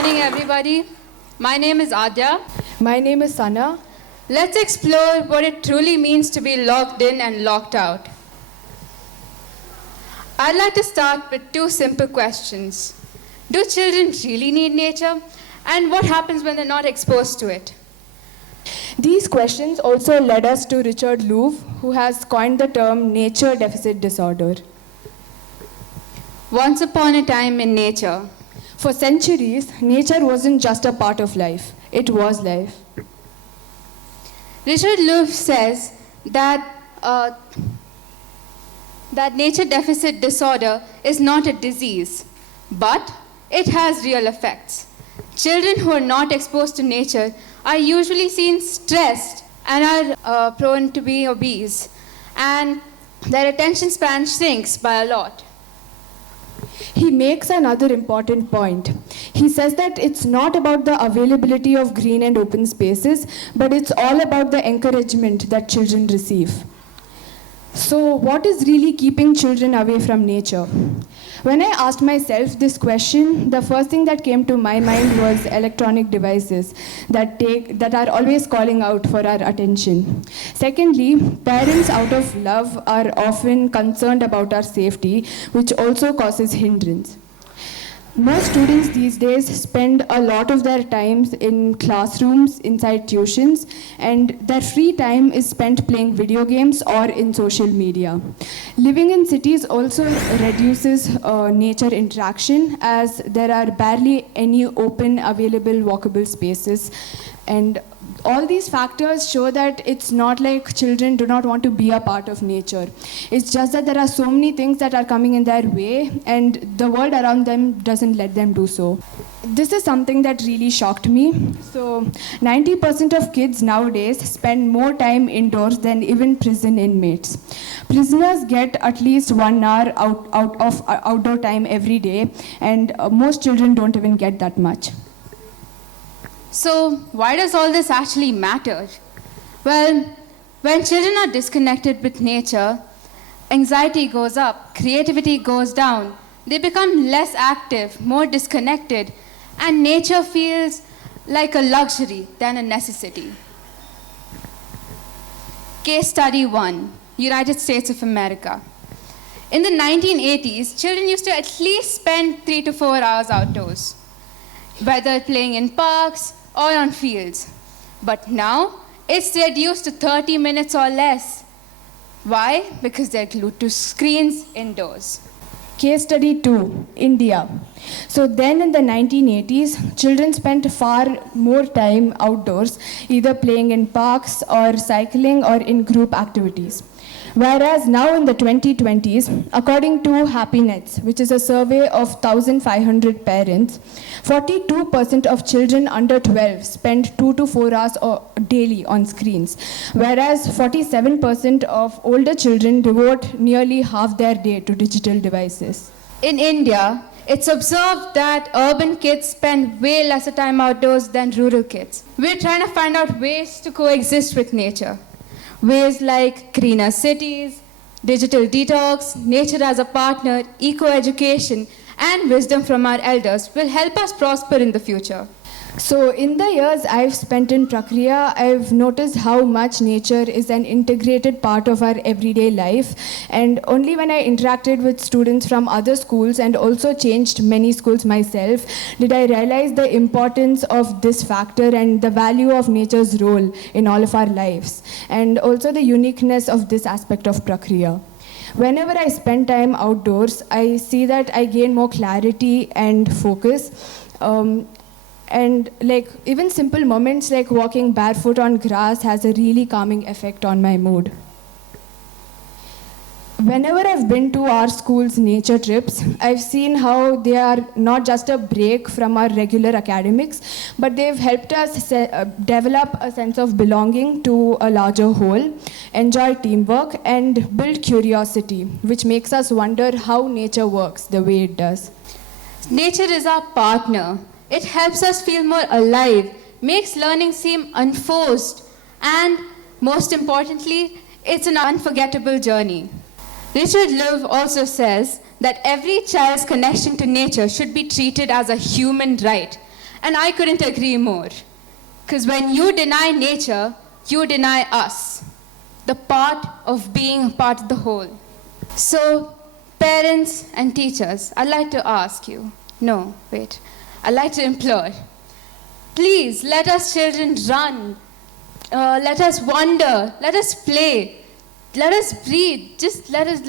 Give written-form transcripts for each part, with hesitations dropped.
morning, everybody. My name is Adya. My name is Sana. Let's explore what it truly means to be locked in and locked out. I'd like to start with two simple questions. Do children really need nature? And what happens when they're not exposed to it? These questions also led us to Richard Louv, who has coined the term nature deficit disorder. Once upon a time in nature. For centuries, nature wasn't just a part of life, it was life. Richard Louv says that nature deficit disorder is not a disease, but it has real effects. Children who are not exposed to nature are usually seen stressed and are prone to be obese, and their attention span shrinks by a lot. He makes another important point. He says that it's not about the availability of green and open spaces, but it's all about the encouragement that children receive. So, what is really keeping children away from nature? When I asked myself this question, the first thing that came to my mind was electronic devices that are always calling out for our attention. Secondly, parents out of love are often concerned about our safety, which also causes hindrance. Most students these days spend a lot of their time in classrooms, inside tuitions, and their free time is spent playing video games or in social media. Living in cities also reduces nature interaction, as there are barely any open, available, walkable spaces. And all these factors show that it's not like children do not want to be a part of nature. It's just that there are so many things that are coming in their way, and the world around them doesn't let them do so. This is something that really shocked me. So, 90% of kids nowadays spend more time indoors than even prison inmates. Prisoners get at least 1 hour out of outdoor time every day, and most children don't even get that much. So, why does all this actually matter? Well, when children are disconnected with nature, anxiety goes up, creativity goes down, they become less active, more disconnected, and nature feels like a luxury than a necessity. Case study 1, United States of America. In the 1980s, children used to at least spend 3 to 4 hours outdoors, whether playing in parks or on fields. But now, it's reduced to 30 minutes or less. Why? Because they're glued to screens indoors. Case study 2, India. So then in the 1980s, children spent far more time outdoors, either playing in parks or cycling or in group activities. Whereas now in the 2020s, according to HappyNets, which is a survey of 1,500 parents, 42% of children under 12 spend 2 to 4 hours daily on screens, whereas 47% of older children devote nearly half their day to digital devices. In India, it's observed that urban kids spend way lesser time outdoors than rural kids. We're trying to find out ways to coexist with nature. Ways like greener cities, digital detox, nature as a partner, eco-education, and wisdom from our elders will help us prosper in the future. So in the years I've spent in Prakriya, I've noticed how much nature is an integrated part of our everyday life. And only when I interacted with students from other schools and also changed many schools myself, did I realize the importance of this factor and the value of nature's role in all of our lives, and also the uniqueness of this aspect of Prakriya. Whenever I spend time outdoors, I see that I gain more clarity and focus. And even simple moments like walking barefoot on grass has a really calming effect on my mood. Whenever I've been to our school's nature trips, I've seen how they are not just a break from our regular academics, but they've helped us develop a sense of belonging to a larger whole, enjoy teamwork, and build curiosity, which makes us wonder how nature works the way it does. Nature is our partner. It helps us feel more alive, makes learning seem unforced, and most importantly, it's an unforgettable journey. Richard Louv also says that every child's connection to nature should be treated as a human right, And I couldn't agree more. Because when you deny nature, you deny us, the part of being part of the whole. So, parents and teachers, I'd like to ask you, no, wait, I'd like to implore, please let us children run, let us wander, let us play, let us breathe, just let us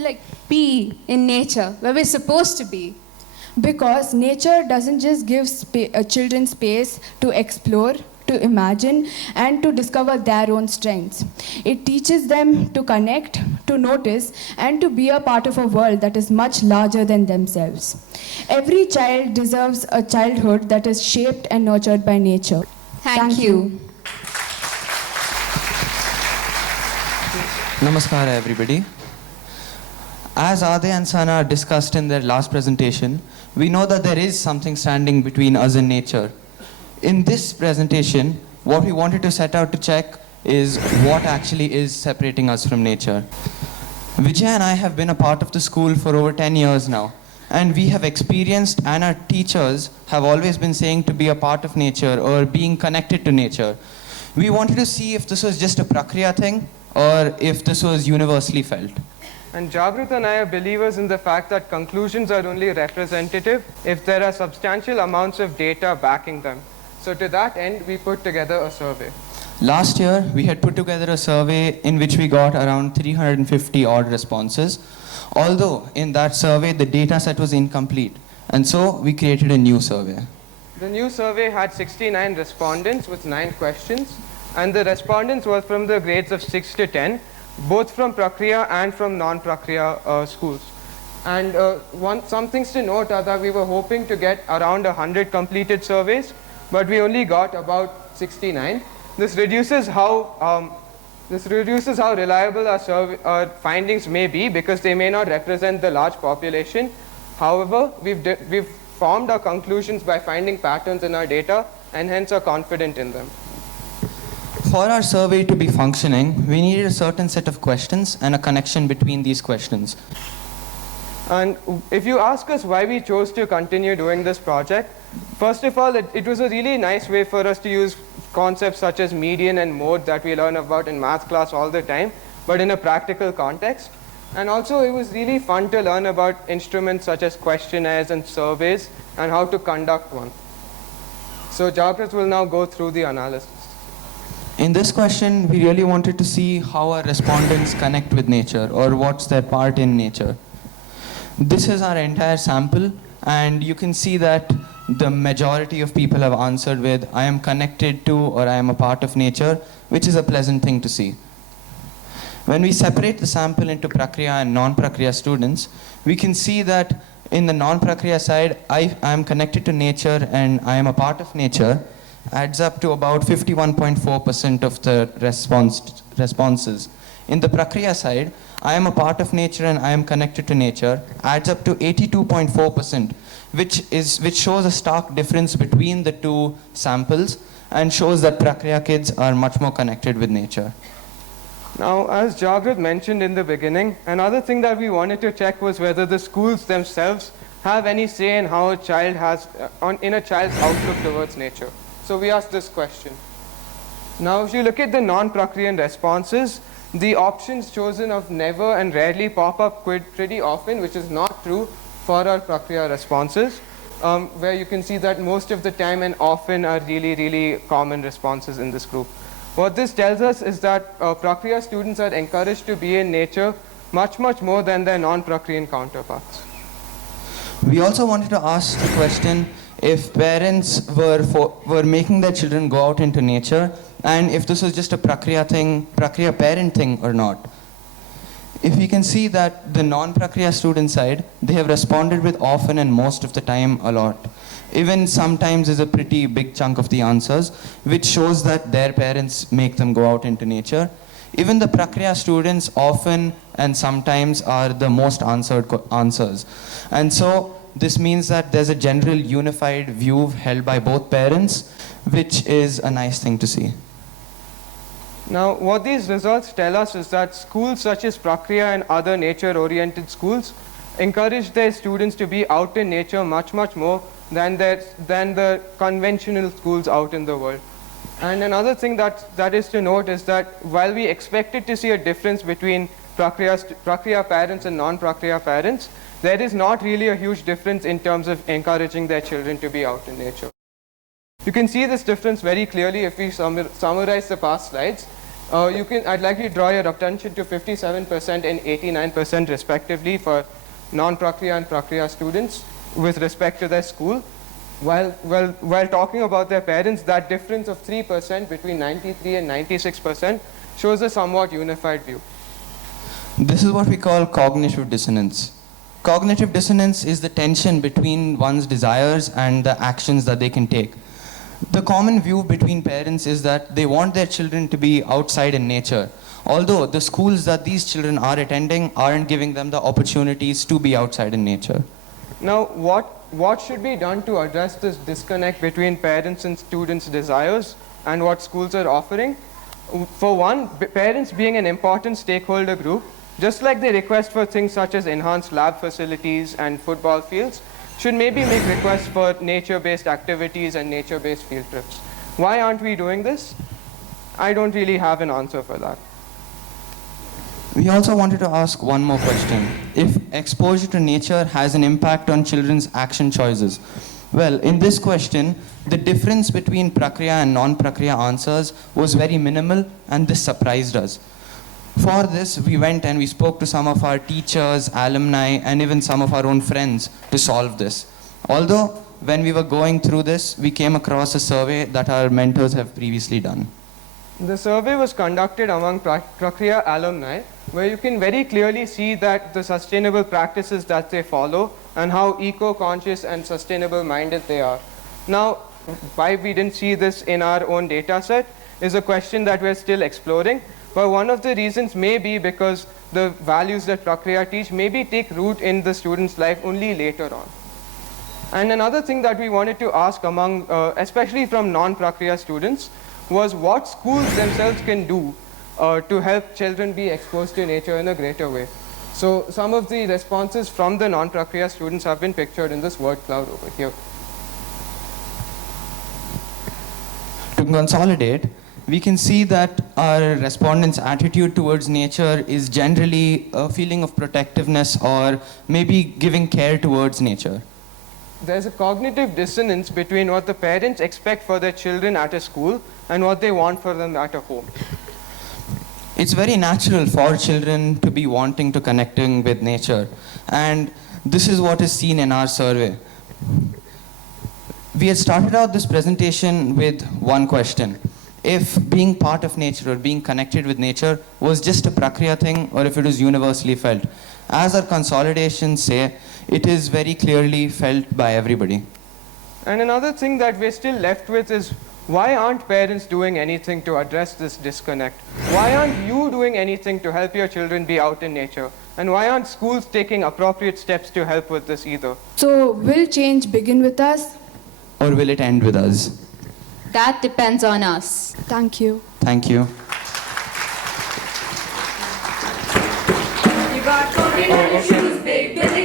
be in nature where we're supposed to be. Because nature doesn't just give children space to explore, to imagine, and to discover their own strengths. It teaches them to connect, to notice, and to be a part of a world that is much larger than themselves. Every child deserves a childhood that is shaped and nurtured by nature. Thank you. Namaskara everybody. As Ade and Sana discussed in their last presentation, we know that there is something standing between us and nature. In this presentation, what we wanted to set out to check is what actually is separating us from nature. Vijay and I have been a part of the school for over 10 years now, and we have experienced, and our teachers have always been saying to be a part of nature or being connected to nature. We wanted to see if this was just a Prakriya thing or if this was universally felt. And Jagrat and I are believers in the fact that conclusions are only representative if there are substantial amounts of data backing them. So to that end, we put together a survey. Last year, we had put together a survey in which we got around 350 odd responses. Although in that survey, the data set was incomplete. And so we created a new survey. The new survey had 69 respondents with 9 questions. And the respondents were from the grades of 6 to 10, both from Prakriya and from non-Prakriya schools. And some things to note are that we were hoping to get around 100 completed surveys, but we only got about 69. This reduces how reliable our findings may be because they may not represent the large population. However, we've formed our conclusions by finding patterns in our data and hence are confident in them. For our survey to be functioning, we needed a certain set of questions and a connection between these questions. And if you ask us why we chose to continue doing this project, first of all, it was a really nice way for us to use concepts such as median and mode that we learn about in math class all the time, but in a practical context. And also, it was really fun to learn about instruments such as questionnaires and surveys and how to conduct one. So Jagrat will now go through the analysis. In this question, we really wanted to see how our respondents connect with nature or what's their part in nature. This is our entire sample, and you can see that the majority of people have answered with, I am connected to or I am a part of nature, which is a pleasant thing to see. When we separate the sample into Prakriya and non-Prakriya students, we can see that in the non-Prakriya side, I am connected to nature and I am a part of nature, adds up to about 51.4% of the responses. In the Prakriya side, I am a part of nature and I am connected to nature, adds up to 82.4%, which shows a stark difference between the two samples and shows that Prakriya kids are much more connected with nature. Now, as Jagrat mentioned in the beginning, another thing that we wanted to check was whether the schools themselves have any say in how a child in a child's outlook towards nature. So we asked this question. Now, if you look at the non-Prakriyan responses, the options chosen of never and rarely pop up pretty often, which is not true for our Prakriya responses, where you can see that most of the time and often are really, really common responses in this group. What this tells us is that Prakriya students are encouraged to be in nature much, much more than their non-Prakriyan counterparts. We also wanted to ask the question if parents were making their children go out into nature, and if this was just a Prakriya parent thing or not. If we can see that the non-Prakriya student side, they have responded with often and most of the time a lot. Even sometimes is a pretty big chunk of the answers, which shows that their parents make them go out into nature. Even the Prakriya students often and sometimes are the most answered answers. And so this means that there's a general unified view held by both parents, which is a nice thing to see. Now, what these results tell us is that schools such as Prakriya and other nature-oriented schools encourage their students to be out in nature much more than the conventional schools out in the world. And another thing that is to note is that while we expected to see a difference between Prakriya parents and non-Prakriya parents, there is not really a huge difference in terms of encouraging their children to be out in nature. You can see this difference very clearly if we summarize the past slides. I'd like to draw your attention to 57% and 89% respectively for non-Prakriya and Prakriya students with respect to their school. While talking about their parents, that difference of 3% between 93 and 96% shows a somewhat unified view. This is what we call cognitive dissonance. Cognitive dissonance is the tension between one's desires and the actions that they can take. The common view between parents is that they want their children to be outside in nature, although the schools that these children are attending aren't giving them the opportunities to be outside in nature. Now, what should be done to address this disconnect between parents and students' desires and what schools are offering? For one, parents being an important stakeholder group, just like they request for things such as enhanced lab facilities and football fields, should maybe make requests for nature-based activities and nature-based field trips. Why aren't we doing this? I don't really have an answer for that. We also wanted to ask one more question. If exposure to nature has an impact on children's action choices? Well, in this question, the difference between Prakriya and non-Prakriya answers was very minimal, and this surprised us. For this, we went and we spoke to some of our teachers, alumni, and even some of our own friends to solve this. Although, when we were going through this, we came across a survey that our mentors have previously done. The survey was conducted among Prakriya alumni, where you can very clearly see that the sustainable practices that they follow and how eco-conscious and sustainable minded they are. Now, why we didn't see this in our own data set is a question that we're still exploring, but one of the reasons may be because the values that Prakriya teach maybe take root in the student's life only later on. And another thing that we wanted to ask among, especially from non-Prakriya students, was what schools themselves can do to help children be exposed to nature in a greater way. So some of the responses from the non-Prakriya students have been pictured in this word cloud over here. To consolidate, we can see that our respondents' attitude towards nature is generally a feeling of protectiveness or maybe giving care towards nature. There's a cognitive dissonance between what the parents expect for their children at a school and what they want for them at a home. It's very natural for children to be wanting to connecting with nature, and this is what is seen in our survey. We had started out this presentation with one question: if being part of nature or being connected with nature was just a Prakriya thing or if it was universally felt. As our consolidations say, it is very clearly felt by everybody. And another thing that we're still left with is, why aren't parents doing anything to address this disconnect? Why aren't you doing anything to help your children be out in nature? And why aren't schools taking appropriate steps to help with this either? So, will change begin with us? Or will it end with us? That depends on us. Thank you. Thank you. You got 49 issues, big building.